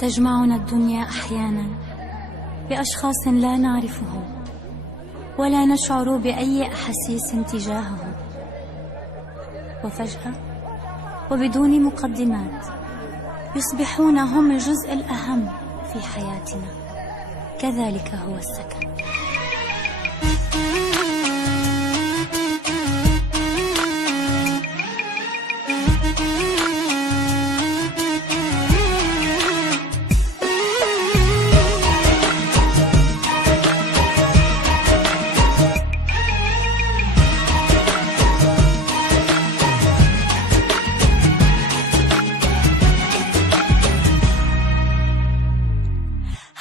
تجمعنا الدنيا أحيانا بأشخاص لا نعرفهم ولا نشعر بأي أحاسيس تجاههم، وفجأة وبدون مقدمات يصبحون هم الجزء الأهم في حياتنا. كذلك هو السكن.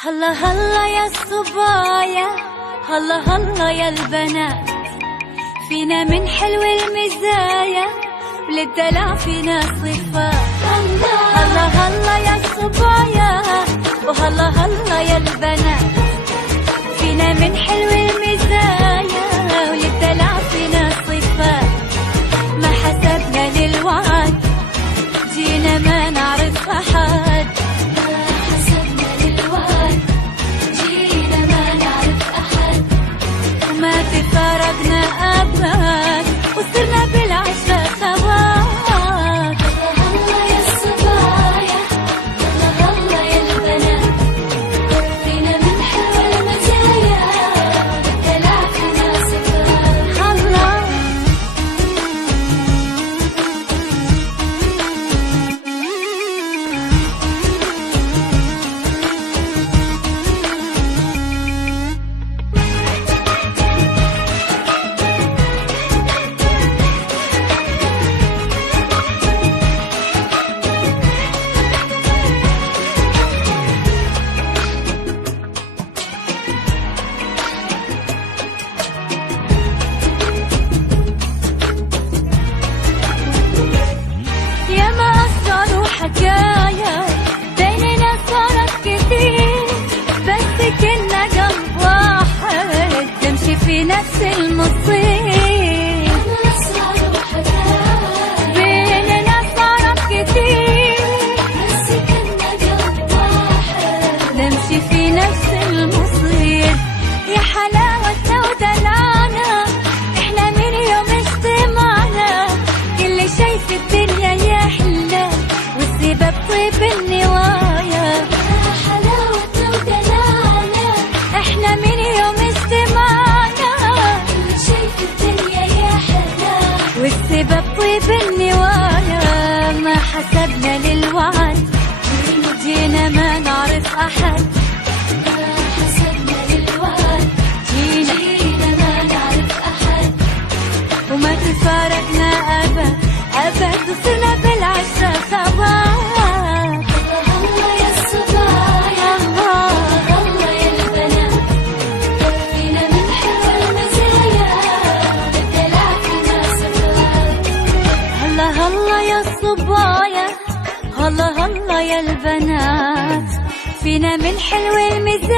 هلا هلا يا الصبايا، هلا هلا يا البنات، فينا من حلو المزايا وللدلع فينا صفات. هلا هلا يا الصبايا وهلا هلا يا البنات، فينا من حلو المزايا وللدلع فينا صفات. ما حسبنا للوعد جينا ما نعرف أحد، فرقنا أبد وصرنا بالعشرة خوات. هلا يا الصبايا، هلا يا البنات، فينا من حلو المزايا والدلع فينا صفات. هلا حكاية بيننا صارت كتير، بس كنا قلب واحد نمشي في نفس المصير. بيننا صارت كتير، بس كنا قلب واحد نمشي في نفس المصير. يا حلاوتنا ودلعنا احنا من يوم اجتمعنا، كل شي في الدنيا يحلى والسبب طيب النوايا. يا حلاوتنا ودلعنا احنا من يوم اجتمعنا، كل شي في الدنيا يحلى والسبب طيب النوايا. ما حسبنا للوعد جينا ما نعرف أحد، ما حسبنا للوعد جينا ما نعرف أحد، وما تفارقنا أبد أبد وصرنا بالعشرة خوات. هلا يا الصبايا، هلا يا البنات، فينا من حلو المزايا والدلع فينا صفات. هلا هلا يا الصبايا، هلا هلا يا البنات، فينا من حلو المزايا